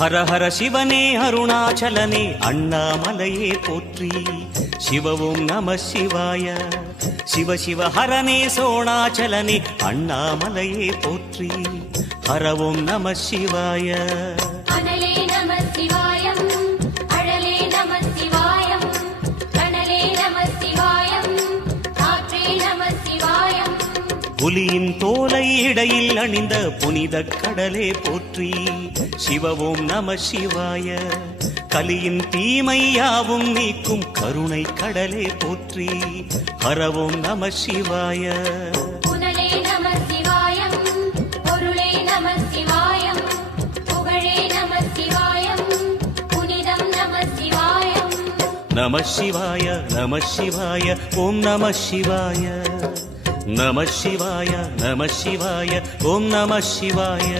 ஹர ஹர சிவனே அருணாச்சலனே அண்ணாமலையே போற்றி. சிவ ஓம் நம சிவாய. சிவ சிவ ஹரனே சோணாச்சலனே அண்ணாமலையே போற்றி. ஹர ஓம் நம சிவாய. அனலே நம சிவாயம், அழலே நம சிவாயம், கனலே நம சிவாயம், காற்றே நம சிவாயம். புலியின் தோலை இடையில் அணிந்த புனித கடலே போற்றி. சிவ ஓம் நம சிவாய. கலியின் தீமையாவும் நீக்கும் கருணை கடலே போற்றி. ஹர ஓம் நம சிவாய. புனலே நம சிவாயம், பொருளே நம சிவாயம், புகழே நம சிவாயம், புனிதம் நம சிவாயம். நம சிவாய நம சிவாய ஓம் நம சிவாய. நம சிவாய நம சிவாய ஓம் நம சிவாய.